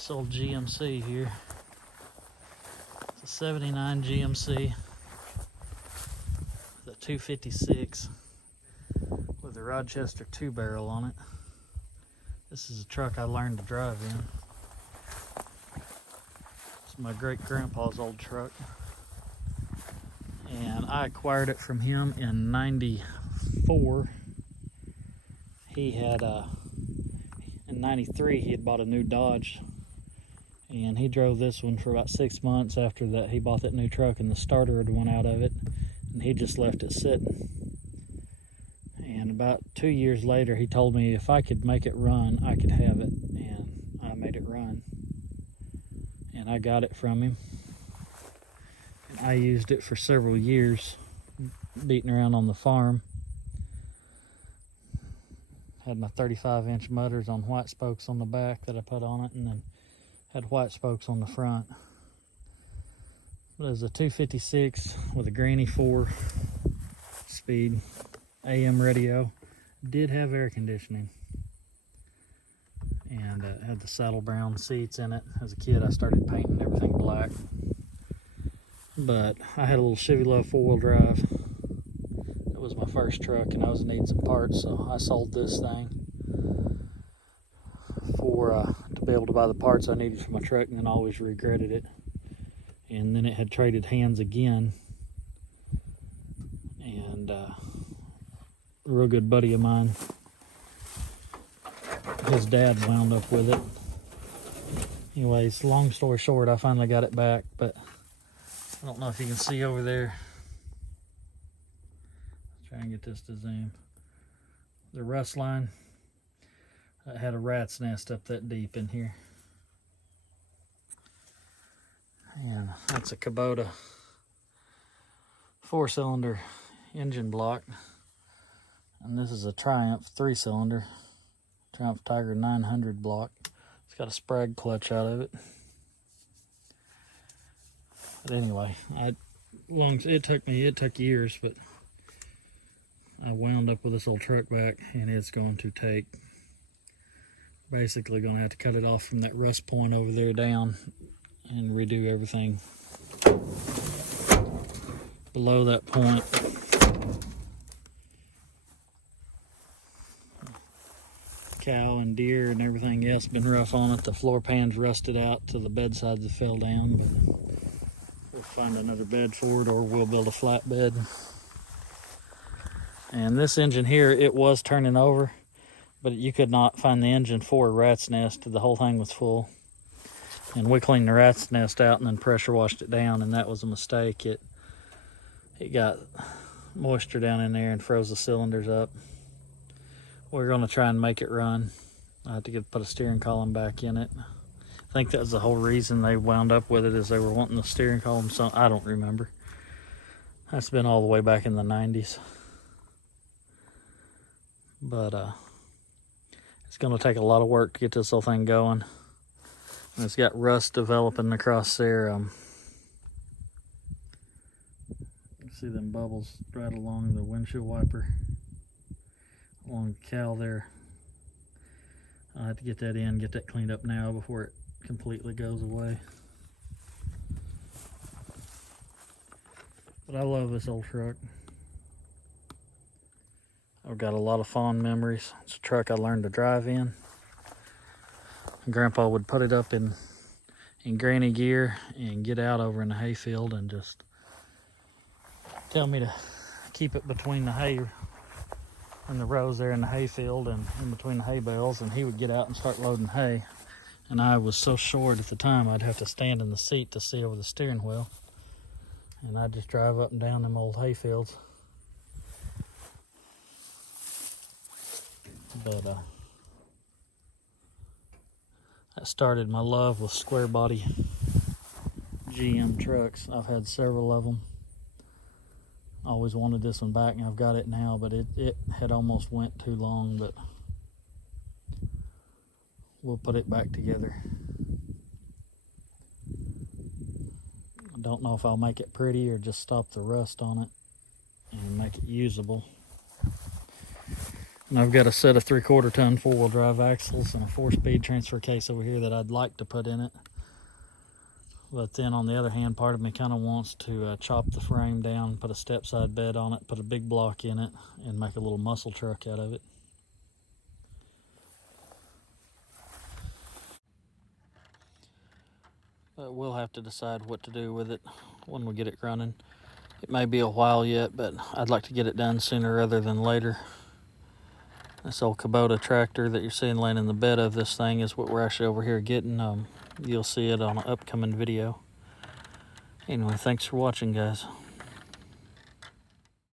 This old GMC here. It's a 79 GMC with a 256 with a Rochester 2-barrel on it. This is a truck I learned to drive in. It's my great-grandpa's old truck. And I acquired it from him in '94. He had in '93 he had bought a new Dodge, and he drove this one for about 6 months. After that, he bought that new truck and the starter had went out of it, and he just left it sitting. And about 2 years later, he told me if I could make it run, I could have it, and I made it run. And I got it from him. And I used it for several years, beating around on the farm. Had my 35-inch mutters on white spokes on the back that I put on it, and then had white spokes on the front. It was a 256 with a Granny 4-speed AM radio. Did have air conditioning, and had the saddle brown seats in it. As a kid, I started painting everything black. But I had a little Chevy Love 4-wheel drive. It was my first truck, and I was needing some parts, so I sold this thing for to be able to buy the parts I needed for my truck, and then I always regretted it. And then it had traded hands again, and a real good buddy of mine, his dad wound up with it. Anyways, long story short, I finally got it back, but I don't know if you can see over there. Try and get this to zoom. The rust line, I had a rat's nest up that deep in here. And that's a Kubota 4-cylinder engine block. And this is a Triumph 3-cylinder, Triumph Tiger 900 block. It's got a Sprag clutch out of it. But anyway, it took years, but I wound up with this old truck back, and it's going to take, basically going to have to cut it off from that rust point over there down and redo everything below that point. Cow and deer and everything else been rough on it. The floor pans rusted out to the bedsides that fell down, but we'll find another bed for it, or we'll build a flat bed. And this engine here, it was turning over, but you could not find the engine for a rat's nest. The whole thing was full. And we cleaned the rat's nest out and then pressure washed it down, and that was a mistake. It got moisture down in there and froze the cylinders up. We're going to try and make it run. I had to put a steering column back in it. I think that was the whole reason they wound up with it, is they were wanting the steering column. So I don't remember. That's been all the way back in the 90s. But it's going to take a lot of work to get this whole thing going. And it's got rust developing across there. You see them bubbles right along the windshield wiper, along the cowl there. I'll have to get that in, get that cleaned up now before it completely goes away. But I love this old truck. I've got a lot of fond memories. It's a truck I learned to drive in. Grandpa would put it up in granny gear and get out over in the hayfield and just tell me to keep it between the hay and the rows there in the hayfield and in between the hay bales, and he would get out and start loading hay. And I was so short at the time, I'd have to stand in the seat to see over the steering wheel. And I'd just drive up and down them old hayfields. But that started my love with square body GM trucks. I've had several of them. Always wanted this one back, and I've got it now, but it had almost went too long, but we'll put it back together. I don't know if I'll make it pretty or just stop the rust on it and make it usable. And I've got a set of 3/4 ton 4-wheel drive axles and a 4-speed transfer case over here that I'd like to put in it. But then on the other hand, part of me kind of wants to chop the frame down, put a step side bed on it, put a big block in it, and make a little muscle truck out of it. But we'll have to decide what to do with it when we get it running. It may be a while yet, but I'd like to get it done sooner rather than later. This old Kubota tractor that you're seeing laying in the bed of this thing is what we're actually over here getting. You'll see it on an upcoming video. Anyway, thanks for watching, guys.